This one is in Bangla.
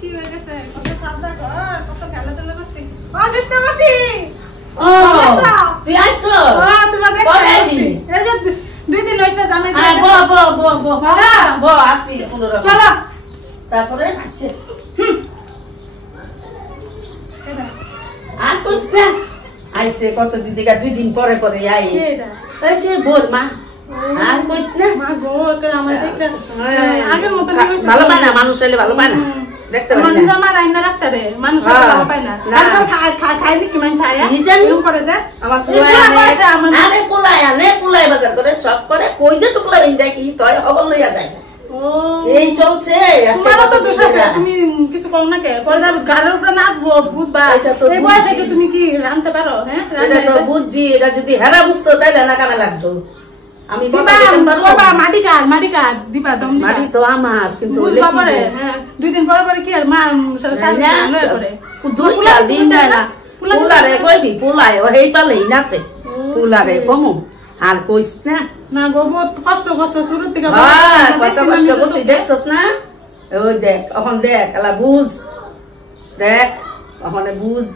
কি হয়ে গেছে কত সাদা ঘর কত খেলাধুলা করছি ও কৃষ্ণ মাসি ও তুই আইছো তোমার পরে আইবি এই যে 2 দিন হইছে জামাই বো আসি চলো তারপরে আসছে আর কইছ না আইছে কত দিন থেকে 2 দিন পরে পরে আই আইছে বোর মা আর কইছ না মা গো আমার দেখতে আগের মত ভালো পায় না মানুষ হইলে ভালো পায় না দেখতে পাই না মানুষ আমার আইনা রাখতে রে মানুষ ভালো পায় না খাই কি মান ছায়া কি জানি করে যে আমার আরে পোলাই বাজার করে সব করে কই যে টুকলা বিন দেখি তই অগল লইয়া যায় এই চলছে আজকে তোমার তো দোষ আছে তুমি কিছু কও না কে কইরা গালের উপরে নাচবো বুঝবা এই বয়সে কি তুমি কি রানতে পারো হ্যাঁ এটা তো বুঝছি এটা যদি হেরা বুঝতো তাইলে না কামে লাগতো আমি বাবা মাটি কাট দিবা দম দিবা মাটি তো আমার কিন্তু বুঝবা পরে হ্যাঁ 2 দিন পরে পরে কি আর মা সাথে নয় করে দুইটা দিন দেয় না পুলারে কইবি পুলাই ওই পালেই নাচে পুলারে কমু আর কইছ না না গো বহুত কষ্ট করছ শুরু থেকে কত কষ্ট করছি দেখছস না ওই দেখ এখন দেখ এলা বুঝ দেখ ওখানে বুঝ